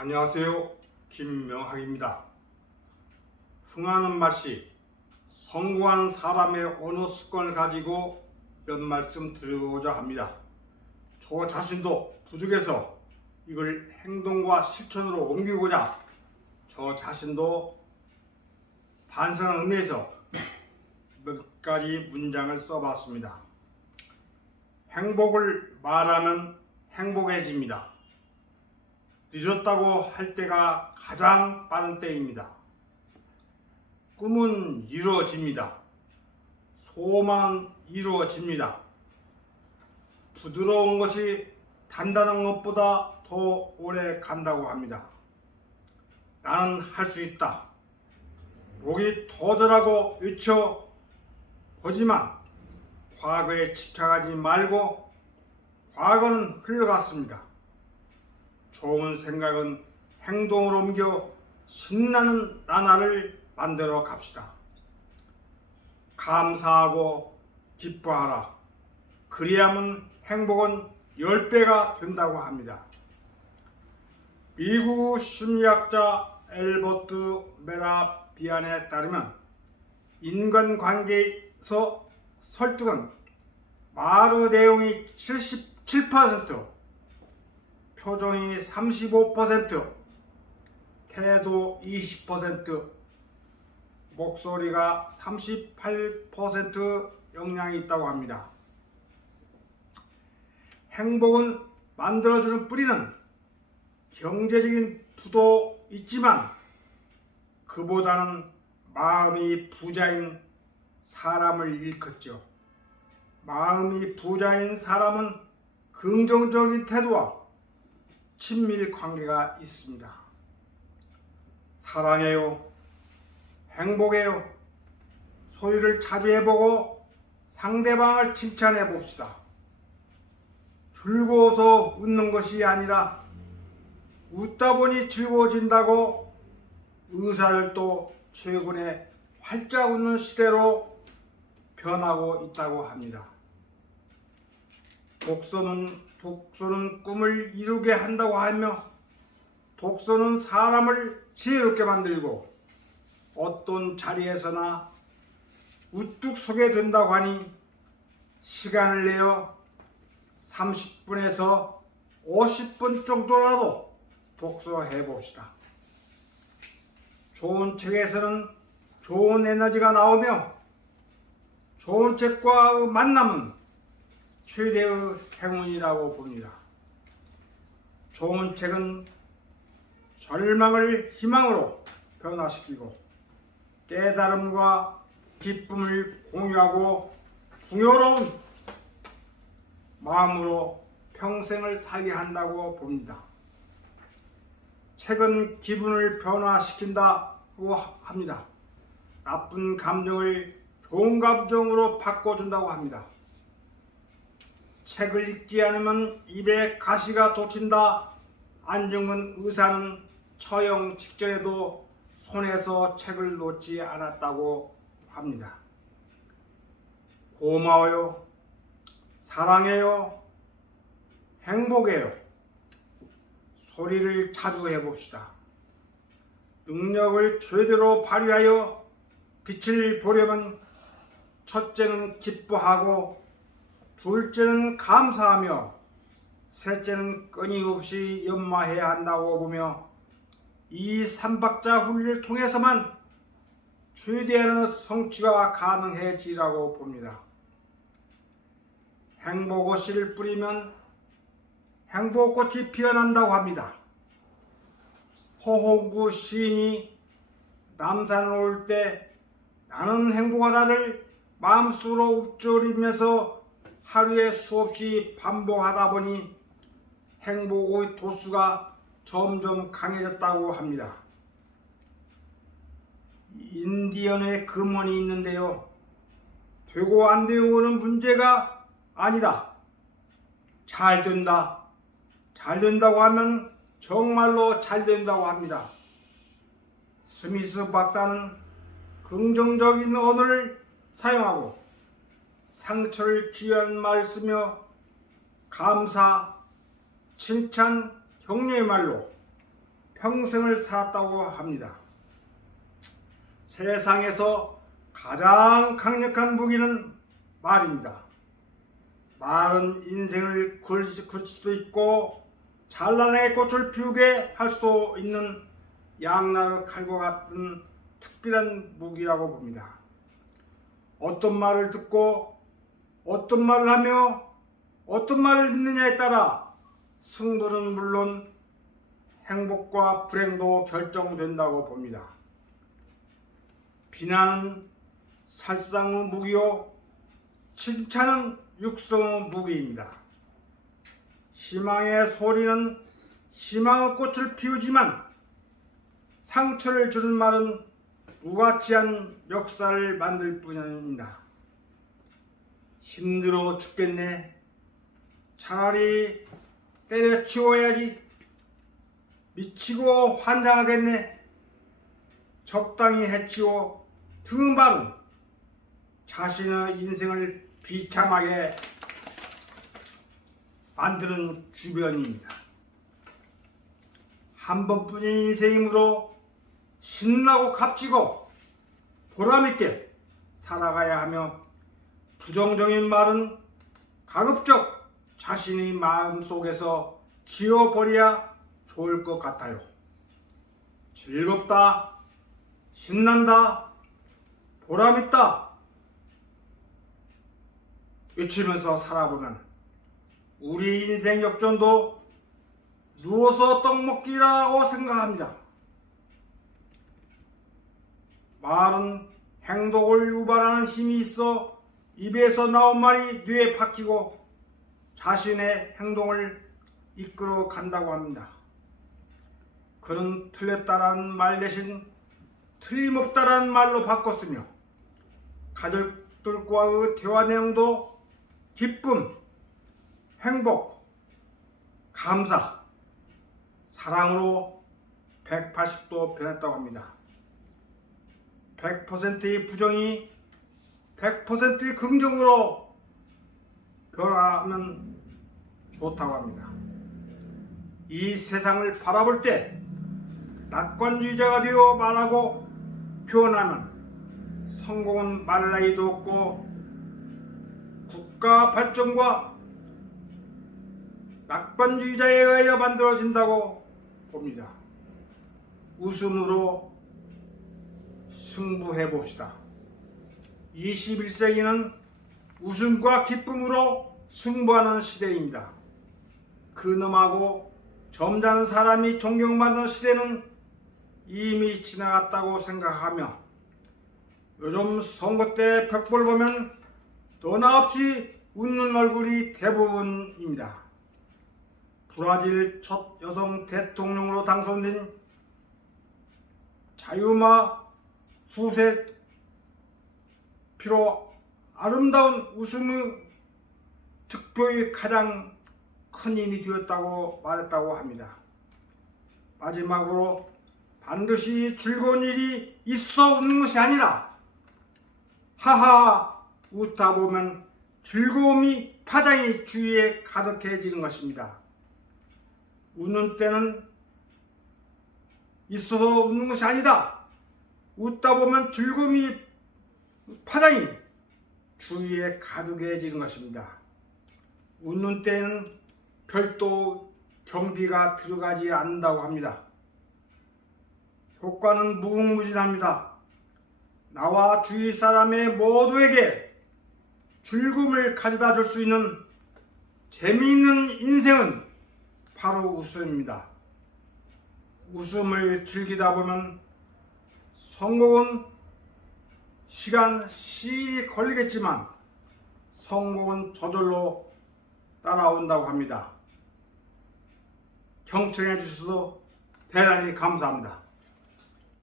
안녕하세요. 김명학입니다. 흥하는 맛이 성공한 사람의 어느 습관을 가지고 몇 말씀 드리고자 합니다. 저 자신도 부족해서 이걸 행동과 실천으로 옮기고자 저 자신도 반성하는 의미에서 몇 가지 문장을 써봤습니다. 행복을 말하면 행복해집니다. 늦었다고 할 때가 가장 빠른 때입니다. 꿈은 이루어집니다. 소망은 이루어집니다. 부드러운 것이 단단한 것보다 더 오래 간다고 합니다. 나는 할 수 있다. 목이 터져라고 외쳐보지만 과거에 집착하지 말고 과거는 흘러갔습니다. 좋은 생각은 행동으로 옮겨 신나는 나날을 만들어 갑시다. 감사하고 기뻐하라. 그리하면 행복은 10배가 된다고 합니다. 미국 심리학자 엘버트 메라비안에 따르면 인간관계에서 설득은 말 내용이 77%, 표정이 35%, 태도 20%, 목소리가 38% 영향이 있다고 합니다. 행복은 만들어주는 뿌리는 경제적인 부도 있지만 그보다는 마음이 부자인 사람을 일컫죠. 마음이 부자인 사람은 긍정적인 태도와 친밀 관계가 있습니다. 사랑해요. 행복해요. 소리를 자주 해보고 상대방을 칭찬해 봅시다. 즐거워서 웃는 것이 아니라 웃다 보니 즐거워진다고 의사를 또 최근에 활짝 웃는 시대로 변하고 있다고 합니다. 독서는 꿈을 이루게 한다고 하며 독서는 사람을 지혜롭게 만들고 어떤 자리에서나 우뚝 서게 된다고 하니 시간을 내어 30분에서 50분 정도라도 독서해 봅시다. 좋은 책에서는 좋은 에너지가 나오며 좋은 책과의 만남은 최대의 행운이라고 봅니다. 좋은 책은 절망을 희망으로 변화시키고 깨달음과 기쁨을 공유하고 풍요로운 마음으로 평생을 살게 한다고 봅니다. 책은 기분을 변화시킨다고 합니다. 나쁜 감정을 좋은 감정으로 바꿔준다고 합니다. 책을 읽지 않으면 입에 가시가 돋친다. 안중근 의사는 처형 직전에도 손에서 책을 놓지 않았다고 합니다. 고마워요. 사랑해요. 행복해요. 소리를 자주 해봅시다. 능력을 최대로 발휘하여 빛을 보려면 첫째는 기뻐하고 둘째는 감사하며 셋째는 끊임없이 연마해야 한다고 보며 이 삼박자 훈련을 통해서만 최대한의 성취가 가능해지라고 봅니다. 행복꽃을 뿌리면 행복꽃이 피어난다고 합니다. 호호구 시인이 남산을 올 때 나는 행복하다를 마음속으로 읊조리면서 하루에 수없이 반복하다 보니 행복의 도수가 점점 강해졌다고 합니다. 인디언의 금언이 있는데요. 되고 안 되고는 문제가 아니다. 잘 된다. 잘 된다고 하면 정말로 잘 된다고 합니다. 스미스 박사는 긍정적인 언어를 사용하고 상처를 치유하는 말을 쓰며 감사, 칭찬, 격려의 말로 평생을 살았다고 합니다. 세상에서 가장 강력한 무기는 말입니다. 말은 인생을 그릴 수도 있고 찬란하게 꽃을 피우게 할 수도 있는 양날의 칼과 같은 특별한 무기라고 봅니다. 어떤 말을 듣고 어떤 말을 하며 어떤 말을 믿느냐에 따라 승부는 물론 행복과 불행도 결정된다고 봅니다. 비난은 살상의 무기요, 칭찬은 육성의 무기입니다. 희망의 소리는 희망의 꽃을 피우지만 상처를 주는 말은 무가치한 역사를 만들 뿐입니다. 힘들어 죽겠네. 차라리 때려치워야지. 미치고 환장하겠네. 적당히 해치워 등의 말은 자신의 인생을 비참하게 만드는 주변입니다. 한 번뿐인 인생이므로 신나고 값지고 보람있게 살아가야 하며 부정적인 말은 가급적 자신의 마음속에서 지워버려야 좋을 것 같아요. 즐겁다, 신난다, 보람있다 외치면서 살아보면 우리 인생 역전도 누워서 떡 먹기라고 생각합니다. 말은 행동을 유발하는 힘이 있어 입에서 나온 말이 뇌에 박히고 자신의 행동을 이끌어 간다고 합니다. 그는 틀렸다라는 말 대신 틀림없다라는 말로 바꿨으며 가족들과의 대화 내용도 기쁨, 행복, 감사, 사랑으로 180도 변했다고 합니다. 100%의 부정이 100%의 긍정으로 변하면 좋다고 합니다. 이 세상을 바라볼 때 낙관주의자가 되어 말하고 표현하면 성공은 말할 나위도 없고 국가 발전과 낙관주의자에 의하여 만들어진다고 봅니다. 웃음으로 승부해 봅시다. 21세기는 웃음과 기쁨으로 승부하는 시대입니다. 근엄하고 점잖은 사람이 존경받는 시대는 이미 지나갔다고 생각하며 요즘 선거 때 벽볼 보면 너나 없이 웃는 얼굴이 대부분입니다. 브라질 첫 여성 대통령으로 당선된 자유마 후세 피로 아름다운 웃음의 득표의 가장 큰 힘이 되었다고 말했다고 합니다. 마지막으로 반드시 즐거운 일이 있어 웃는 것이 아니라 하하 웃다 보면 즐거움이 파장이 주위에 가득해지는 것입니다. 웃는 때는 있어서 웃는 것이 아니다. 웃다 보면 즐거움이 파장이 주위에 가득해지는 것입니다. 웃는 때는 별도 경비가 들어가지 않는다고 합니다. 효과는 무궁무진합니다. 나와 주위 사람의 모두에게 즐거움을 가져다 줄 수 있는 재미있는 인생은 바로 웃음입니다. 웃음을 즐기다 보면 성공은 시간이 걸리겠지만 성공은 저절로 따라온다고 합니다. 경청해 주셔서 대단히 감사합니다.